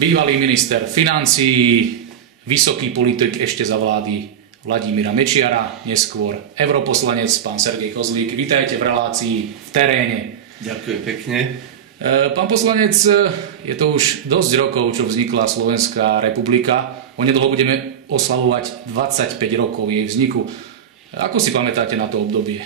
bývalý minister financií, vysoký politik ešte za vlády Vladimíra Mečiara, neskôr europoslanec pán Sergej Kozlík. Vítajte v relácii V teréne. Ďakujem pekne. Pán poslanec, je to už dosť rokov, čo vznikla Slovenská republika. Onedlho budeme oslavovať 25 rokov jej vzniku. Ako si pamätáte na to obdobie?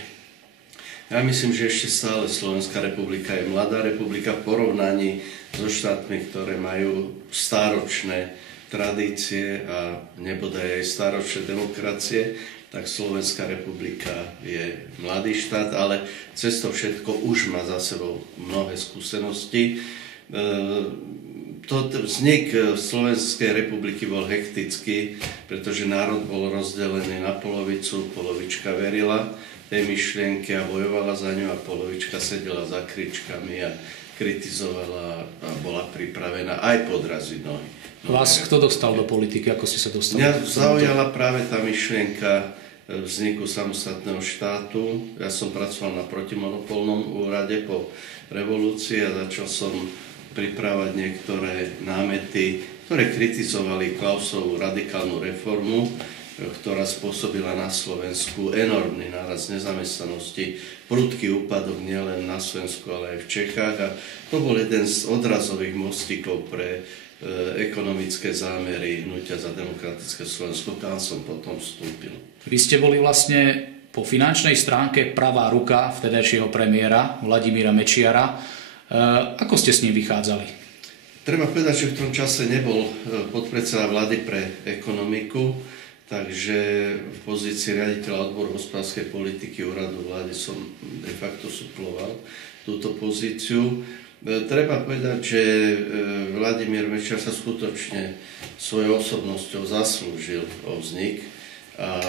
Ja myslím, že ešte stále Slovenská republika je mladá republika v porovnaní so štátmi, ktoré majú stáročné tradície a nebodaj aj stáročné demokracie, tak Slovenská republika je mladý štát, ale cez to všetko už má za sebou mnohé skúsenosti. Vznik Slovenskej republiky bol hektický, pretože národ bol rozdelený na polovicu, polovička verila tej myšlienke a bojovala za ňu a polovička sedela za kričkami a kritizovala a bola pripravená aj podraziť nohy. Vás kto dostal do politiky? Ako ste sa dostali? Mňa zaujala práve tá myšlienka vzniku samostatného štátu. Ja som pracoval na protimonopolnom úrade po revolúcii a začal som pripravať niektoré námety, ktoré kritizovali Klausovú radikálnu reformu, ktorá spôsobila na Slovensku enormný nárast nezamestnanosti, prudký úpadok nielen na Slovensku, ale aj v Čechách. A to bol jeden z odrazových mostíkov pre ekonomické zámery Hnutia za demokratické Slovensko, kam som potom vstúpil. Vy ste boli vlastne po finančnej stránke pravá ruka vtedajšieho premiéra Vladimíra Mečiara. Ako ste s ním vychádzali? Treba povedať, že v tom čase nebol podpredseda vlády pre ekonomiku, takže v pozícii riaditeľa odboru hospodárskej politiky úradu vlády som de facto suploval túto pozíciu. Treba povedať, že Vladimír Mečiar sa skutočne svojou osobnosťou zaslúžil o vznik a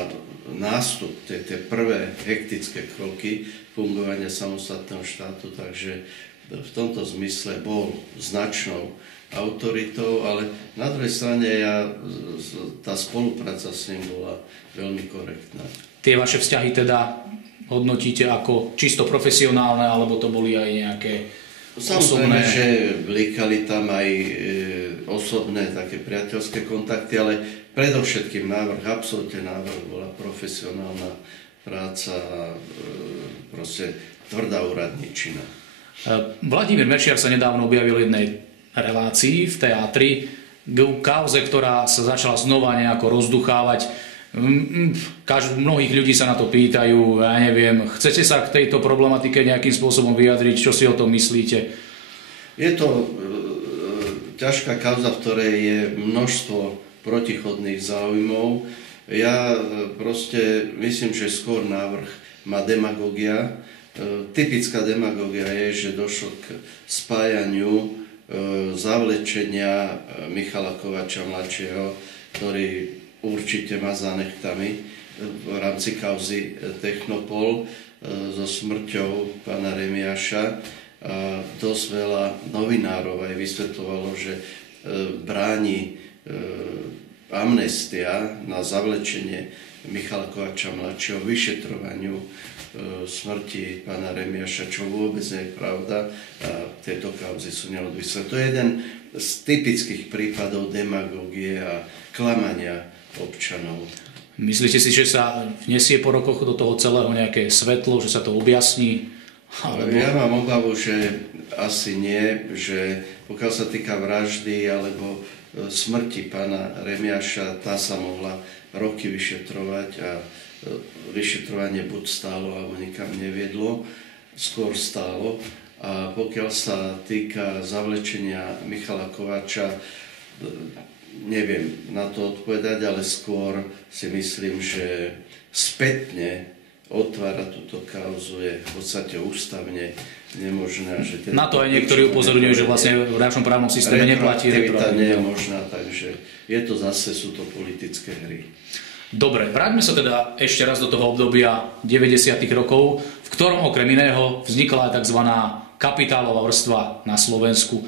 nástup, tie prvé hektické kroky fungovania samostatného štátu, takže v tomto zmysle bol značnou autoritou, ale na druhej strane tá spolupráca s ním bola veľmi korektná. Tie vaše vzťahy teda hodnotíte ako čisto profesionálne, alebo to boli aj nejaké samozrejme, že blikali tam aj osobné také priateľské kontakty, ale predovšetkým absolútne návrh bola profesionálna práca a proste tvrdá úradničina. Vladimír Mečiar sa nedávno objavil v jednej relácii v teátri k kauze, ktorá sa začala znova nejako rozduchávať. Mnohých ľudí sa na to pýtajú, ja neviem, chcete sa k tejto problematike nejakým spôsobom vyjadriť, čo si o tom myslíte? Je to ťažká kauza, v ktorej je množstvo protichodných záujmov. Ja proste myslím, že skôr návrh má demagógia. Typická demagógia je, že došlo k spájaniu zavlečenia Michala Kováča mladšieho, ktorý určite má za nechtami v rámci kauzy Technopol so smrťou pána Remiáša. Dosť veľa novinárov aj vysvetľovalo, že bráni amnestia na zavlečenie Michala Kováča mladšieho vyšetrovaniu smrti pána Remiáša, čo vôbec nie je pravda a tieto kauzy sú neodvislé. To je jeden z typických prípadov demagógie a klamania občanov. Myslíte si, že sa vnesie po rokoch do toho celého nejaké svetlo, že sa to objasní? Alebo... Ja mám obavu, že asi nie, že pokiaľ sa týka vraždy alebo smrti pána Remiáša, tá sa mohla roky vyšetrovať a vyšetrovanie buď stálo, alebo nikam neviedlo, skôr stálo. A pokiaľ sa týka zavlečenia Michala Kováča, neviem na to odpovedať, ale skôr si myslím, že spätne otvárať túto kauzu je v podstate ústavne nemožné. Že na to aj niektorí upozorňujú, že vlastne v našom právnom systéme neplatí retroaktivita. Nie je možná, takže je to zase, sú to politické hry. Dobre, vráťme sa teda ešte raz do toho obdobia 90. rokov, v ktorom okrem iného vznikla aj tzv. Kapitálová vrstva na Slovensku.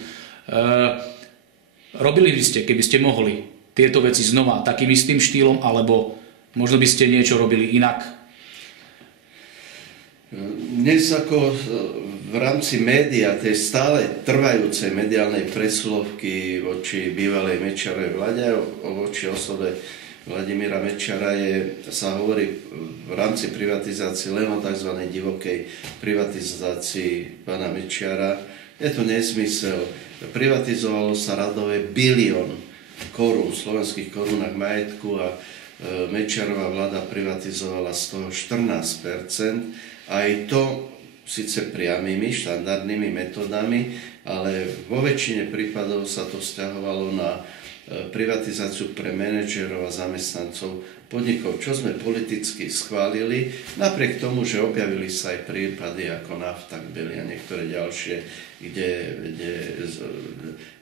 Robili by ste, keby ste mohli, tieto veci znova takým istým štýlom, alebo možno by ste niečo robili inak? Dnes ako v rámci média, tej stále trvajúcej mediálnej preslovky voči bývalej Mečiarovej vláde a voči osobe Vladimíra Mečiara sa hovorí v rámci privatizácie len o tzv. Divokej privatizácii pána Mečiara. Je to nesmysel. Privatizovalo sa radové 1 bilión korún, slovenských korúnach majetku a Mečiarová vláda privatizovala z toho 14%. Aj to síce priamými, štandardnými metodami, ale vo väčšine prípadov sa to vzťahovalo na privatizáciu pre manažérov a zamestnancov podnikov, čo sme politicky schválili, napriek tomu, že objavili sa aj prípady ako Nafta, Beli a niektoré ďalšie, kde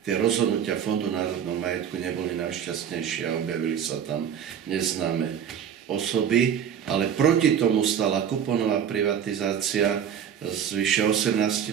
tie rozhodnutia Fondu národného majetku neboli najšťastnejšie a objavili sa tam neznáme osoby, ale proti tomu stala kuponová privatizácia s vyše 18%,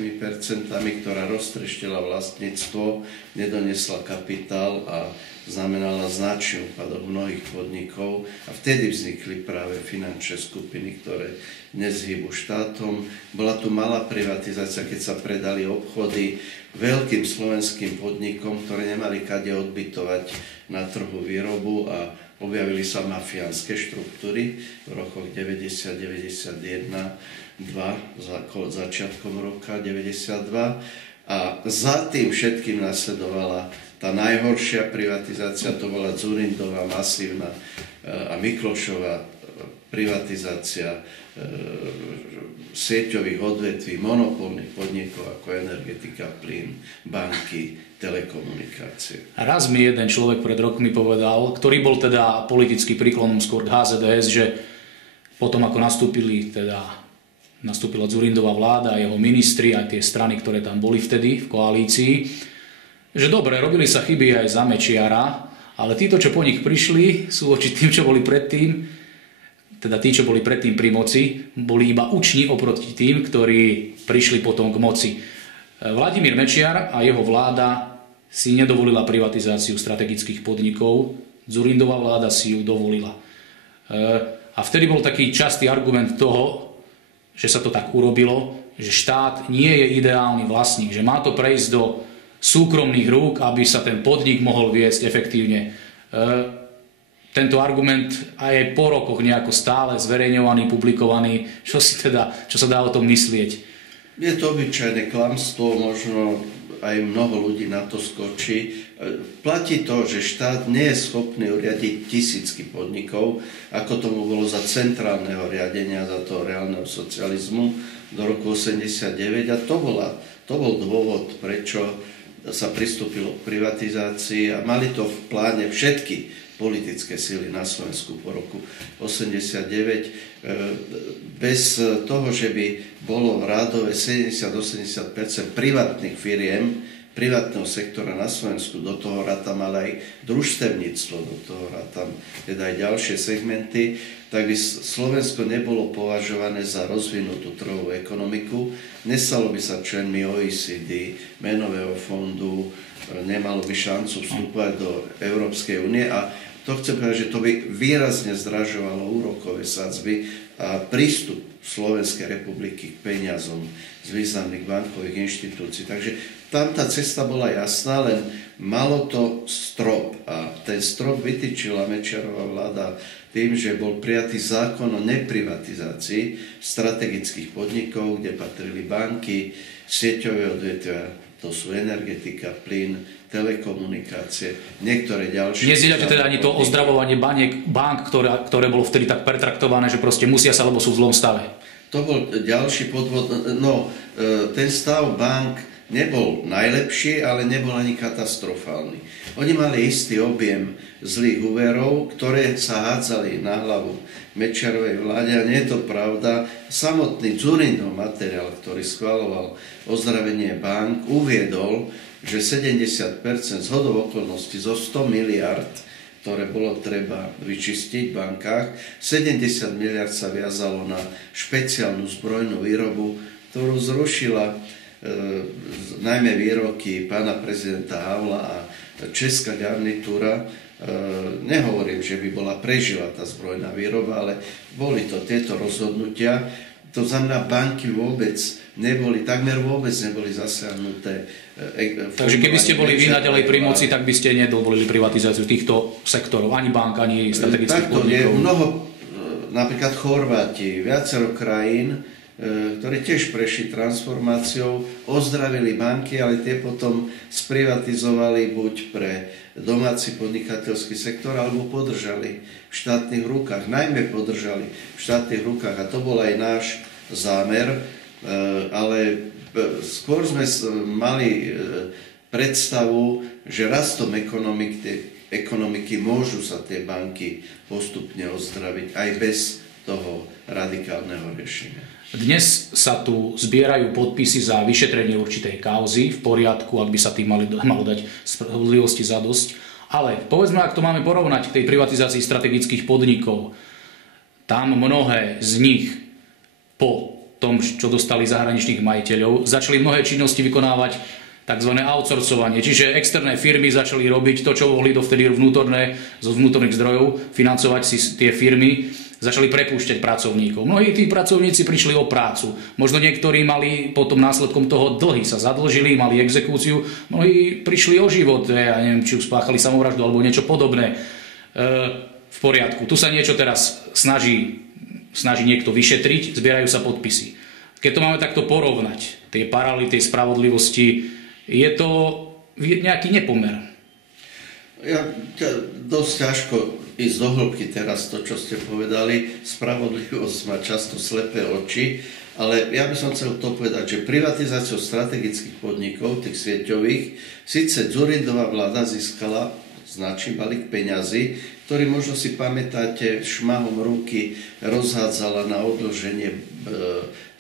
ktorá roztreštila vlastníctvo, nedoniesla kapitál a znamenala značný úpadok mnohých podnikov a vtedy vznikli práve finančné skupiny, ktoré dnes hýbu štátom. Bola tu malá privatizácia, keď sa predali obchody veľkým slovenským podnikom, ktoré nemali kade odbytovať na trhu výrobu a objavili sa mafiánske štruktúry v rokoch 90, 91, 2, začiatkom roka 92 a za tým všetkým nasledovala tá najhoršia privatizácia, to bola Dzurindová masívna a Miklošová privatizácia sieťových odvetví, monopolných podnikov ako energetika, plyn, banky, telekomunikácie. Raz mi jeden človek pred rokmi povedal, ktorý bol teda politicky príklonom skôr k HZDS, že potom ako nastúpila Dzurindová vláda a jeho ministri a tie strany, ktoré tam boli vtedy v koalícii, že dobre, robili sa chyby aj za Mečiara, ale títo, čo po nich prišli, sú voči tým, čo boli predtým, teda tí, čo boli predtým pri moci, boli iba uční oproti tým, ktorí prišli potom k moci. Vladimír Mečiar a jeho vláda si nedovolila privatizáciu strategických podnikov, Dzurindová vláda si ju dovolila. A vtedy bol taký častý argument toho, že sa to tak urobilo, že štát nie je ideálny vlastník, že má to prejsť do súkromných rúk, aby sa ten podnik mohol viesť efektívne. Tento argument aj po rokoch nejako stále zverejňovaný, publikovaný. Čo sa dá o tom myslieť? Je to obyčajné klamstvo, možno aj mnoho ľudí na to skočí. Platí to, že štát nie je schopný uriadiť tisícky podnikov, ako tomu bolo za centrálneho riadenia, za toho reálneho socializmu do roku 89. A to bol dôvod, prečo sa pristúpilo k privatizácii a mali to v pláne všetky politické síly na Slovensku po roku 89. Bez toho, že by bolo rádové 70-80% privátnych firiem, privátneho sektora na Slovensku, do toho rátam ale aj družstevníctvo, do toho rátam teda aj ďalšie segmenty, tak by Slovensko nebolo považované za rozvinutú trhovú ekonomiku, nestalo by sa členmi OECD, menového fondu, nemalo by šancu vstúpať do Európskej únie a to chcem povedať, že to by výrazne zdražovalo úrokové sadzby a prístup Slovenskej republiky k peniazom z významných bankových inštitúcií. Takže tam tá cesta bola jasná, len malo to strop a ten strop vytýčila Mečiarová vláda tým, že bol prijatý zákon o neprivatizácii strategických podnikov, kde patrili banky, sieťové odvetvia, to sú energetika, plyn, telekomunikácie, niektoré ďalšie. Nezdieľate teda ani to ozdravovanie bank, ktoré bolo vtedy tak pretraktované, že proste musia sa, lebo sú v zlom stave? To bol ďalší podvod. No, ten stav bank nebol najlepší, ale nebol ani katastrofálny. Oni mali istý objem zlých úverov, ktoré sa hádzali na hlavu Mečiarovej vláde a nie je to pravda. Samotný Dzurindov materiál, ktorý schvaľoval ozdravenie bank, uviedol, že 70% zhodou okolností zo 100 miliard, ktoré bolo treba vyčistiť v bankách, 70 miliard sa viazalo na špeciálnu zbrojnú výrobu, ktorú zrušila najmä výroky pána prezidenta Havla a česká garnitúra. Nehovorím, že by bola prežila tá zbrojná výroba, ale boli to tieto rozhodnutia. To znamená, banky takmer vôbec neboli zasiahnuté. Takže keby ste boli vy naďalej pri moci, tak by ste nedovolili privatizáciu týchto sektorov, ani bank, ani strategických podnikov. Napríklad Chorváti, viacero krajín, ktorí tiež prešli transformáciou, ozdravili banky, ale tie potom sprivatizovali buď pre domáci podnikateľský sektor, alebo podržali v štátnych rukách. Najmä podržali v štátnych rukách a to bol aj náš zámer, ale skôr sme mali predstavu, že rastom ekonomiky môžu sa tie banky postupne ozdraviť aj bez toho radikálneho riešenia. Dnes sa tu zbierajú podpisy za vyšetrenie určitej kauzy, v poriadku, ak by sa tým malo dať spravodlivosti zadosť. Ale povedzme, ak to máme porovnať k tej privatizácii strategických podnikov, tam mnohé z nich po tom, čo dostali zahraničných majiteľov, začali mnohé činnosti vykonávať tzv. Outsourcovanie. Čiže externé firmy začali robiť to, čo mohli dovtedy zo vnútorných zdrojov, financovať si tie firmy, začali prepúšťať pracovníkov. Mnohí tí pracovníci prišli o prácu. Možno niektorí mali potom následkom toho dlhy, sa zadlžili, mali exekúciu. Mnohí prišli o život, ja neviem, či už spáchali samovraždu alebo niečo podobné. V poriadku. Tu sa niečo teraz snaží niekto vyšetriť, zbierajú sa podpisy. Keď to máme takto porovnať, tie paralely, tej spravodlivosti, je to nejaký nepomer. Dosť ťažko ísť do hĺbky teraz to, čo ste povedali. Spravodlivosť má často slepé oči, ale ja by som chcel to povedať, že privatizáciou strategických podnikov, tých sieťových, síce Dzurindová vláda získala značný balík peňazí, ktorý možno si pamätáte, šmahom ruky rozhádzala na odloženie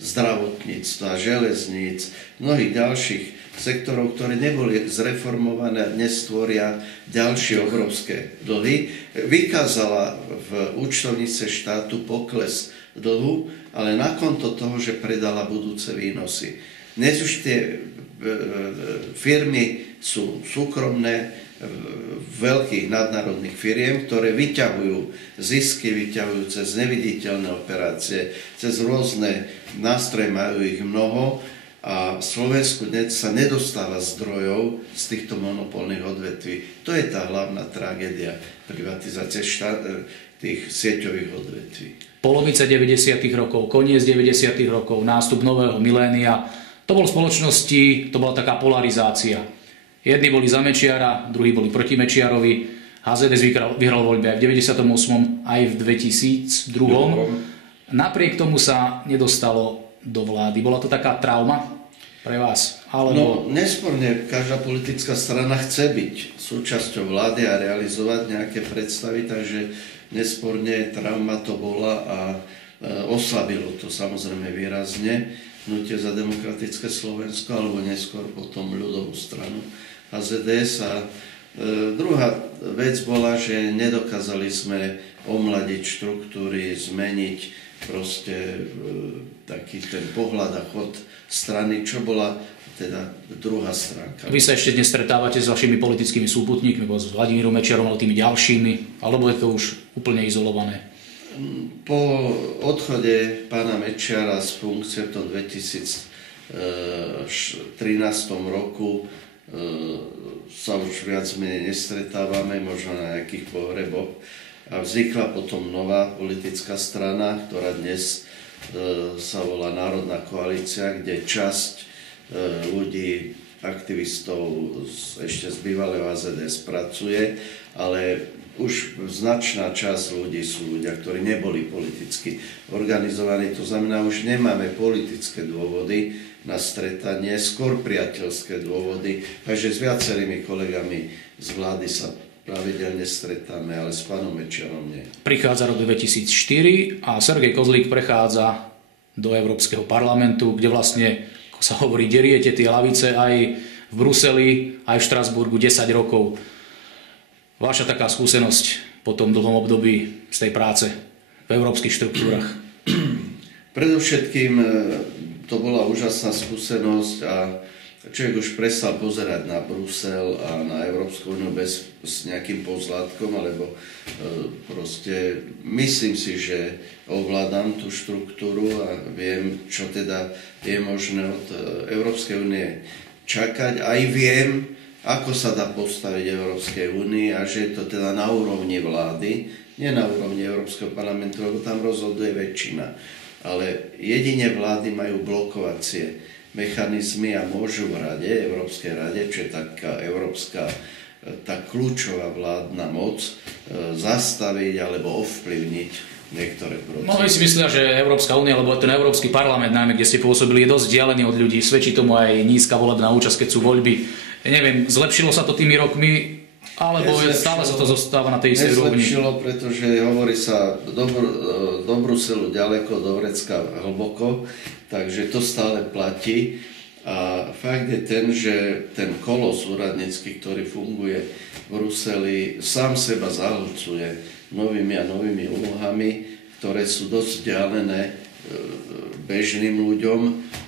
zdravotníctva, železníc, mnohých ďalších sektorov, ktoré neboli zreformované a dnes tvoria ďalšie obrovské dlhy. Vykázala v účtovnice štátu pokles dlhu, ale na konto toho, že predala budúce výnosy. Dnes už tie firmy sú súkromné, veľkých nadnárodných firiem, ktoré vyťahujú zisky, vyťahujú cez neviditeľné operácie, cez rôzne nástroje, majú ich mnoho a Slovensku dnes sa nedostáva zdrojov z týchto monopolných odvetví. To je tá hlavná tragédia privatizácie tých sieťových odvetví. Polovica 90. rokov, koniec 90. rokov, nástup nového milénia, to bol v spoločnosti, to bola taká polarizácia. Jedni boli za Mečiara, druhí boli proti Mečiarovi. HZDS vyhral voľby aj v 98. aj v 2002. Napriek tomu sa nedostalo do vlády. Bola to taká trauma pre vás? Alebo... No, nesporne každá politická strana chce byť súčasťou vlády a realizovať nejaké predstavy, takže nesporne trauma to bola a oslabilo to samozrejme výrazne Hnutie za demokratické Slovensko alebo neskôr potom ľudovú stranu HZDS. A druhá vec bola, že nedokázali sme omladiť štruktúry, zmeniť proste taký ten pohľad a chod strany, čo bola teda druhá stránka. Vy sa ešte dnes stretávate s vašimi politickými súputníkmi, s Vladimírom Mečiarom alebo tými ďalšími, alebo je to už úplne izolované? Po odchode pána Mečiara z funkcie v tom 2013 roku sa už viac menej nestretávame, možno na nejakých pohreboch. A vznikla potom nová politická strana, ktorá dnes sa volá Národná koalícia, kde časť ľudí, aktivistov ešte z bývalého AZDS pracuje, ale už značná časť ľudí sú ľudia, ktorí neboli politicky organizovaní. To znamená, už nemáme politické dôvody na stretanie, skôr priateľské dôvody. Takže s viacerými kolegami z vlády sa pravidelne stretáme, ale s pánom Mečiarom nie. Prichádza rok 2004 a Sergej Kozlík prechádza do Európskeho parlamentu, kde vlastne, ako sa hovorí, deriete tie lavice aj v Bruseli, aj v Štrasburgu 10 rokov. Vaša taká skúsenosť po tom dlhom období z tej práce v európskych štruktúrach? Predovšetkým to bola úžasná skúsenosť a človek už prestal pozerať na Brusel a na Európsku úniu s nejakým pozlátkom, alebo proste myslím si, že ovládam tú štruktúru a viem, čo teda je možné od Európskej únie čakať. Aj viem, ako sa dá postaviť Európskej únii a že je to teda na úrovni vlády, nie na úrovni Európskeho parlamentu, lebo tam rozhoduje väčšina. Ale jedine vlády majú blokovacie mechanizmy a môžu v Rade, Európskej rade, čo je taká európska, tá kľúčová vládna moc, zastaviť alebo ovplyvniť niektoré procesy. Mnohí si myslia, že Európska únia, alebo ten Európsky parlament, najmä kde ste pôsobili, je dosť vzdialený od ľudí. Svedčí tomu aj nízka volebná účasť, keď sú voľby. Ja neviem, zlepšilo sa to tými rokmi, alebo stále sa to zostáva na tej istej úrovni? Nezlepšilo, pretože hovorí sa do Bruselu ďaleko, do Vrecka hlboko, takže to stále platí. A fakt je ten, že ten kolos úradnícky, ktorý funguje v Bruseli, sám seba zahlcuje novými a novými úlohami, ktoré sú dosť vzdialené bežným ľuďom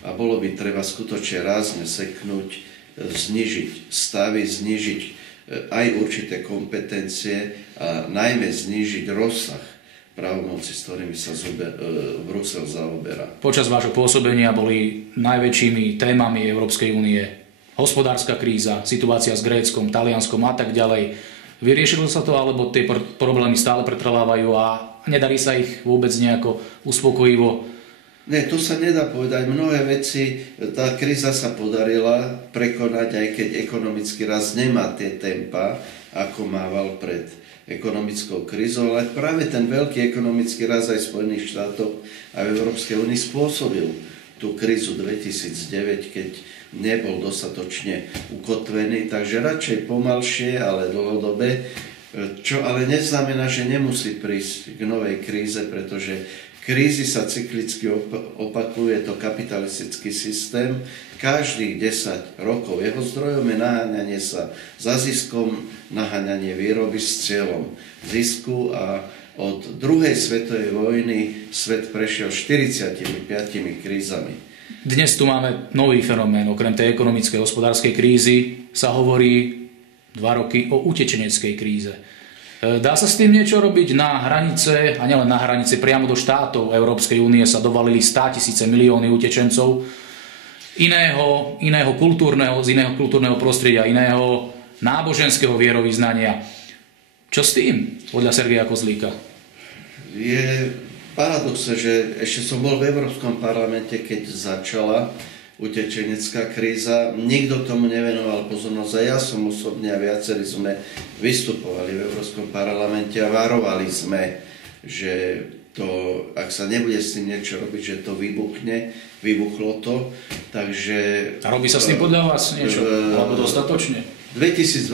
a bolo by treba skutočne rázne seknúť, znižiť stavy, znižiť aj určité kompetencie a najmä znížiť rozsah právomoci, s ktorými sa Brusel zaoberá. Počas vášho pôsobenia boli najväčšími témami Európskej únie hospodárska kríza, situácia s Gréckom, Talianskom a tak ďalej. Vyriešilo sa to, alebo tie problémy stále pretrvávajú a nedarí sa ich vôbec nejako uspokojivo? Nie, to sa nedá povedať. Mnohé veci, tá kríza sa podarila prekonať, aj keď ekonomický rast nemá tie tempa, ako mával pred ekonomickou krízou, ale práve ten veľký ekonomický rast aj v Spojených štátoch a v Európskej únii spôsobil tú krízu 2009, keď nebol dostatočne ukotvený, takže radšej pomalšie, ale dlhodobé, čo ale neznamená, že nemusí prísť k novej kríze, pretože krízy sa cyklicky opakujú, je to kapitalistický systém. Každých 10 rokov jeho zdrojom je naháňanie sa za ziskom, naháňanie výroby s cieľom zisku a od druhej svetovej vojny svet prešiel 45 krízami. Dnes tu máme nový fenomén. Okrem tej ekonomickej hospodárskej krízy sa hovorí 2 roky o utečeneckej kríze. Dá sa s tým niečo robiť? Na hranice, a nielen na hranice, priamo do štátov Európskej únie sa dovalili 100 000 milióny utečencov iného kultúrneho prostredia, iného náboženského vierovyznania. Čo s tým, podľa Sergeja Kozlíka? Je paradoxe, že ešte som bol v Európskom parlamente, keď začala utečenecká kríza. Nikto tomu nevenoval pozornosť a ja som osobne a viacerí sme vystupovali v Európskom parlamente a varovali sme, že to, ak sa nebude s tým niečo robiť, že to vybuchlo to. Takže a robí sa s tým podľa vás niečo? Alebo dostatočne? V 2012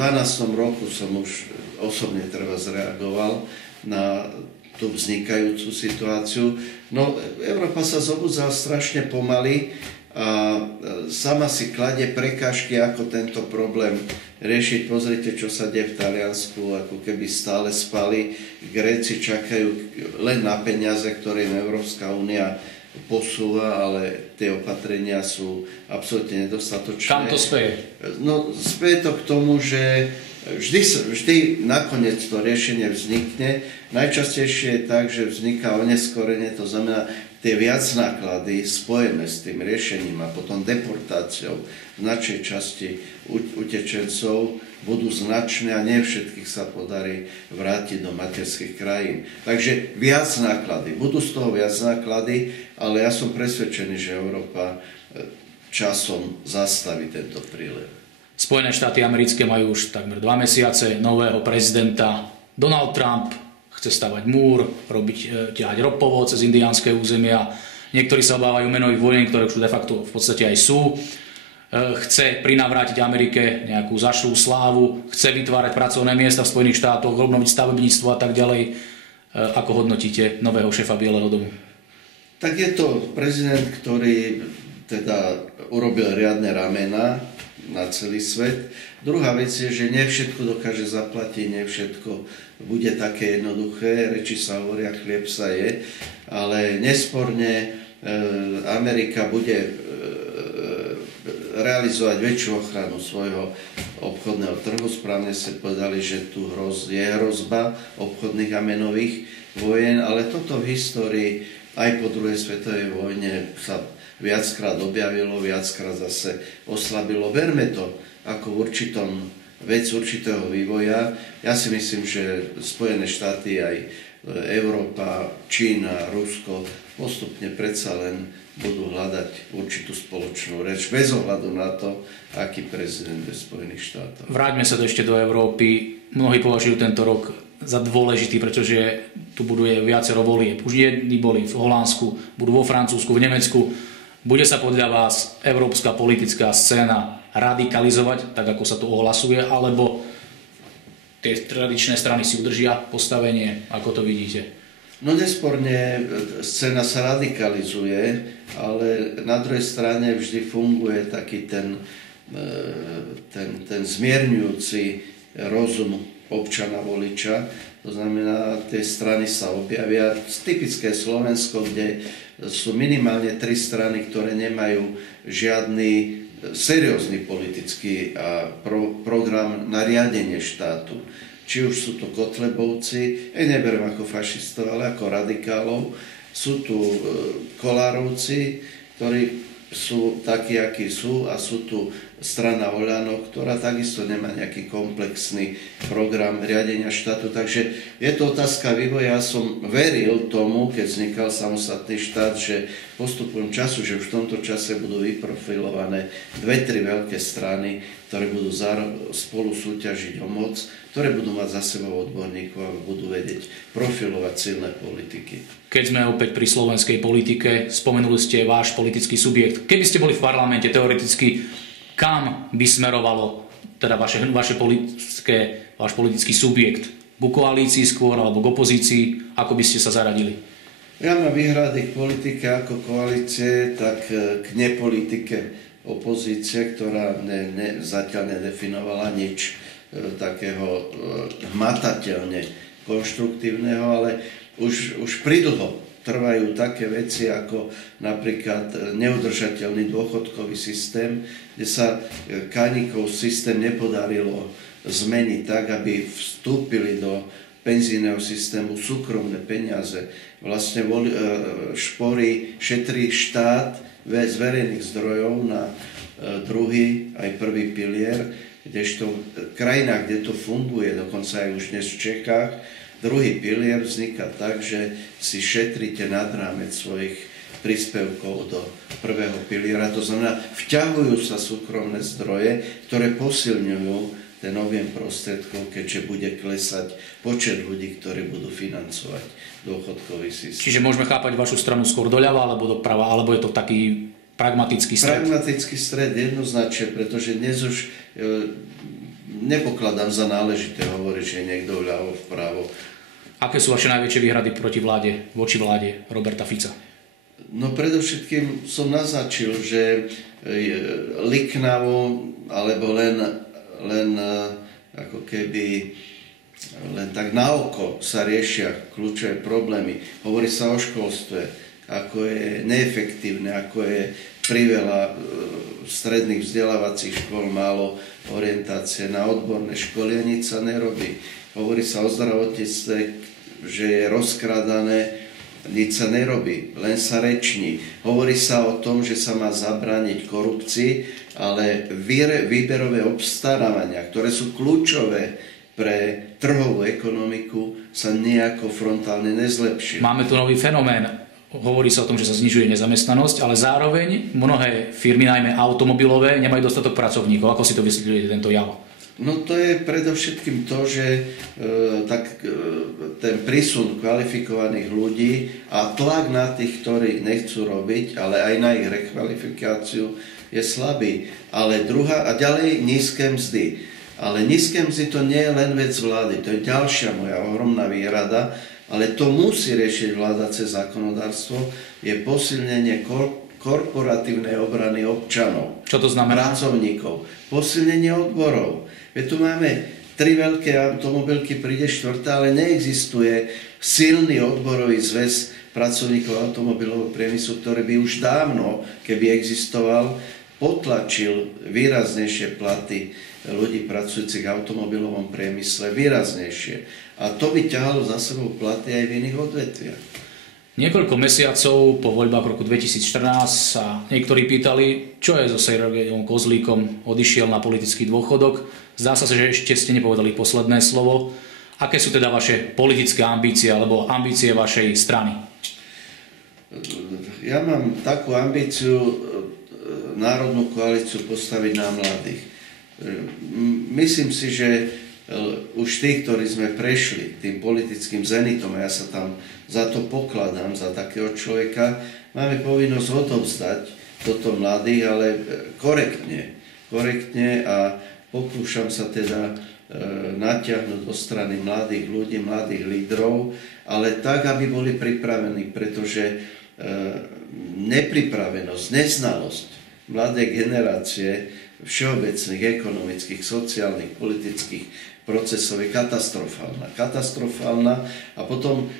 roku som už osobne treba zreagoval na tú vznikajúcu situáciu. No, Európa sa zobudzala strašne pomaly a sama si kladie prekážky, ako tento problém riešiť. Pozrite, čo sa deje v Taliansku, ako keby stále spali. Gréci čakajú len na peniaze, ktoré im Európska únia posúva, ale tie opatrenia sú absolútne nedostatočné. Kam to speje? No, speje to k tomu, že vždy nakoniec to riešenie vznikne. Najčastejšie je tak, že vzniká oneskorenie, to znamená tie viac náklady spojené s tým riešením a potom deportáciou značnej časti utečencov budú značné a nie všetkých sa podarí vrátiť do materských krajín. Takže viac náklady. Budú z toho viac náklady, ale ja som presvedčený, že Európa časom zastaví tento prílev. Spojené štáty americké majú už takmer 2 mesiace nového prezidenta. Donald Trump chce stavať múr, ťahať ropovod cez indiánske územia. Niektorí sa obávajú menových vojen, ktoré už de facto v podstate aj sú. Chce prinavrátiť Amerike nejakú zašlú slávu, chce vytvárať pracovné miesta v Spojených štátoch, obnoviť stavebníctvo a tak ďalej. Ako hodnotíte nového šéfa Bieleho domu? Tak je to prezident, ktorý teda urobil riadne ramena na celý svet. Druhá vec je, že nie všetko dokáže zaplatiť, nie všetko bude také jednoduché, reči sa hovoria, chlieb sa je, ale nesporne Amerika bude realizovať väčšiu ochranu svojho obchodného trhu. Správne ste povedali, že tu je hrozba obchodných a menových vojen, ale toto v histórii aj po druhej svetovej vojne sa viackrát objavilo, viackrát zase oslabilo. Berme to ako vec určitého vývoja. Ja si myslím, že Spojené štáty, aj Európa, Čína, Rusko postupne predsa len budú hľadať určitú spoločnú reč, bez ohľadu na to, aký prezident je Spojených štátov. Vráťme sa ešte do Európy. Mnohí považujú tento rok za dôležitý, pretože tu buduje viacero volieb. Už jedni boli v Holandsku, budú vo Francúzsku, v Nemecku. Bude sa podľa vás európska politická scéna radikalizovať, tak ako sa tu ohlasuje, alebo tie tradičné strany si udržia postavenie, ako to vidíte? No nesporne scéna sa radikalizuje, ale na druhej strane vždy funguje taký ten zmierňujúci rozum občana voliča. To znamená, tie strany sa objavia. Typické Slovensko, kde sú minimálne 3 strany, ktoré nemajú žiadny seriózny politický program na riadenie štátu. Či už sú to Kotlebovci, neberiem ako fašistov, ale ako radikálov. Sú tu Kolárovci, ktorí sú takí, akí sú, a sú tu strana Oľano, ktorá takisto nemá nejaký komplexný program riadenia štátu. Takže je to otázka vývoja. Ja som veril tomu, keď vznikal samostatný štát, že postupom času, že už v tomto čase budú vyprofilované 2-3 veľké strany, ktoré budú spolu súťažiť o moc, ktoré budú mať za sebou odborníkov a budú vedieť profilovať silné politiky. Keď sme opäť pri slovenskej politike, spomenuli ste váš politický subjekt. Keby ste boli v parlamente, teoreticky, kam by smerovalo teda váš politický subjekt? Ku koalícii skôr alebo k opozícii? Ako by ste sa zaradili? Ja mám výhrady k politike ako koalície, tak k nepolitike opozície, ktorá zatiaľ nedefinovala nič takého hmatateľne konštruktívneho, ale už pridlho trvajú také veci ako napríklad neudržateľný dôchodkový systém, kde sa Kánikov systém nepodarilo zmeniť tak, aby vstúpili do penzijného systému súkromné peniaze. Vlastne šetrí štát z verejných zdrojov na druhý aj prvý pilier, kdežto v krajinách, kde to funguje, dokonca aj už dnes v Čechách, druhý pilier vzniká tak, že si šetríte nad rámec svojich príspevkov do prvého piliera. To znamená, vťahujú sa súkromné zdroje, ktoré posilňujú ten objem prostriedkov, keďže bude klesať počet ľudí, ktorí budú financovať dôchodkový systém. Čiže môžeme chápať vašu stranu skôr doľava alebo doprava, alebo je to taký pragmatický stred? Pragmatický stred jednoznačne, pretože dnes už nepokladám za náležité hovoriť, že niekto vľavo vpravo. Aké sú vaše najväčšie výhrady voči vláde Roberta Fica? No predovšetkým som naznačil, že liknavo alebo len ako keby len tak na oko sa riešia kľúčové problémy. Hovorí sa o školstve, ako je neefektívne, ako je priveľa stredných vzdelávacích škôl, málo orientácie na odborné školy a nič sa nerobí. Hovorí sa o zdravotníctve, že je rozkradané, nič sa nerobí, len sa reční. Hovorí sa o tom, že sa má zabrániť korupcii, ale výberové obstarávania, ktoré sú kľúčové pre trhovú ekonomiku, sa nejako frontálne nezlepšili. Máme tu nový fenomén. Hovorí sa o tom, že sa znižuje nezamestnanosť, ale zároveň mnohé firmy, najmä automobilové, nemajú dostatok pracovníkov. Ako si to vysvetľujete, tento jav? No to je predovšetkým to, že ten prísun kvalifikovaných ľudí a tlak na tých, ktorí nechcú robiť, ale aj na ich rekvalifikáciu je slabý. Ale a ďalej nízke mzdy. Ale nízke mzdy to nie je len vec vlády, to je ďalšia moja ohromná výhrada, ale to musí riešiť vláda cez zákonodárstvo, je posilnenie korporatívnej obrany občanov. Čo to znamená? Pracovníkov. Posilnenie odborov. Veď tu máme 3 veľké automobilky, príde 4, ale neexistuje silný odborový zväz pracovníkov automobilového priemyslu, ktorý by už dávno, keby existoval, potlačil výraznejšie platy ľudí pracujúcich v automobilovom priemysle, výraznejšie. A to by ťahalo za sebou platy aj v iných odvetviach. Niekoľko mesiacov po voľbách roku 2014 sa niektorí pýtali, čo je so Sergejom Kozlíkom, odišiel na politický dôchodok. Zdá sa, že ešte ste nepovedali posledné slovo. Aké sú teda vaše politické ambície alebo ambície vašej strany? Ja mám takú ambíciu národnú koalíciu postaviť na mladých. Myslím si, že už tí, ktorí sme prešli tým politickým zenitom, a ja sa tam za to pokladám, za takého človeka, máme povinnosť odovzdať toto mladých, ale korektne a pokúšam sa teda natiahnuť do strany mladých ľudí, mladých lídrov, ale tak, aby boli pripravení, pretože nepripravenosť, neznalosť mladej generácie všeobecných, ekonomických, sociálnych, politických procesov je katastrofálna a potom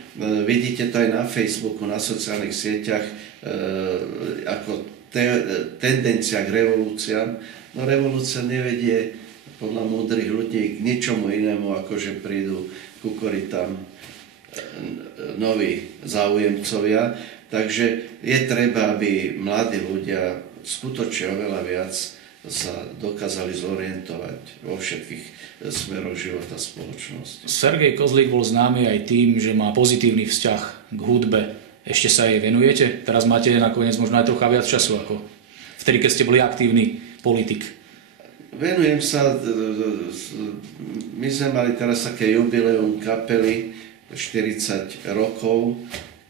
vidíte to aj na Facebooku, na sociálnych sieťach ako tendencia k revolúciám. No revolúcia nevedie podľa múdrych ľudí k ničomu inému, ako že prídu ku korytám noví záujemcovia. Takže je treba, aby mladí ľudia skutočne oveľa viac sa dokázali zorientovať vo všetkých smeroch života spoločnosti. Sergej Kozlík bol známy aj tým, že má pozitívny vzťah k hudbe. Ešte sa jej venujete? Teraz máte nakoniec možno aj trocha viac času ako vtedy, keď ste boli aktívny politik. Venujem sa, my sme mali teraz také jubileum kapely, 40 rokov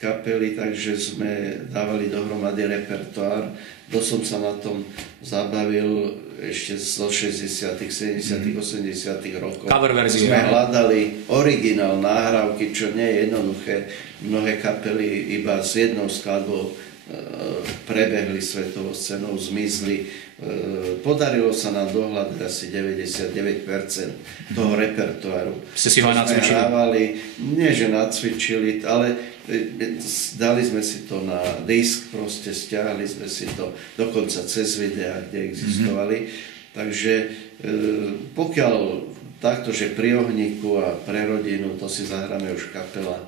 kapely, takže sme dávali dohromady repertoár. Dosť som sa na tom zabavil ešte zo 60., 70., 80. rokov. Cover verzie. Sme hľadali originál nahrávky, čo nie je jednoduché. Mnohé kapely iba s jednou skladbou prebehli svetovou scenou, zmizli. Podarilo sa nám dohľadať asi 99% toho repertoáru. Ste si ho nacvičili? Hrávali, nie že nacvičili, ale dali sme si to na disk, proste stiahli sme si to dokonca cez videá, kde existovali. Takže pokiaľ takto, že pri ohníku a pre rodinu, to si zahráme už kapela,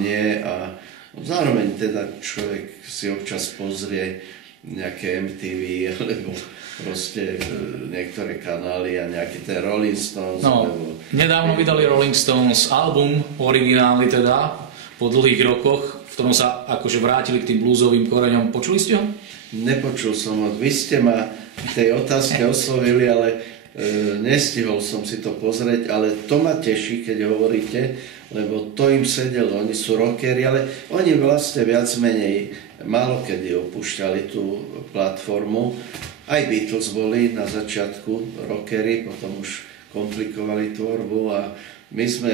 nie. A zároveň teda človek si občas pozrie nejaké MTV, alebo proste niektoré kanály a nejaký ten Rolling Stones. No, nedávno vydali Rolling Stones album, originály teda, po dlhých rokoch, v ktorom sa akože vrátili k tým bluesovým koreňom. Počuli ste ho? Nepočul som ho. Vy ste ma v tej otázke oslovili, ale nestihol som si to pozrieť, ale to ma teší, keď hovoríte, lebo to im sedelo. Oni sú rockeri, ale oni vlastne viac menej málo kedy opúšťali tú platformu. Aj Beatles boli na začiatku rockeri, potom už komplikovali tvorbu a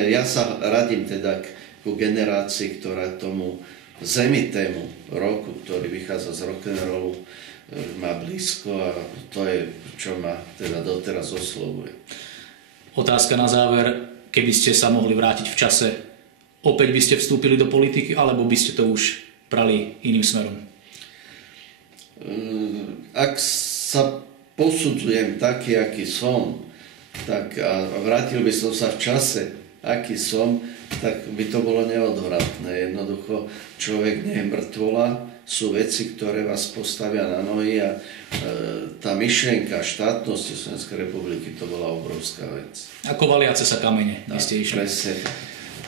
ja sa radím teda ku generácii, ktorá tomu zemitému roku, ktorý vychádza z rock'n'rollu, má blízko a to je, čo ma teda doteraz oslovuje. Otázka na záver, keby ste sa mohli vrátiť v čase, opäť by ste vstúpili do politiky, alebo by ste to už brali iným smerom? Ak sa posudzujem taký, aký som, tak a vrátil by som sa v čase, aký som, tak by to bolo neodvratné. Jednoducho človek nie je mŕtvola, sú veci, ktoré vás postavia na nohy a tá myšlienka štátnosti Slovenskej republiky, to bola obrovská vec. Ako valiace sa kamene, kde ste išli. Presne.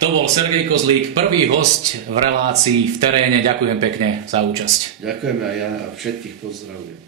To bol Sergej Kozlík, prvý hosť v relácii v teréne. Ďakujem pekne za účasť. Ďakujem aj ja a všetkých pozdravujem.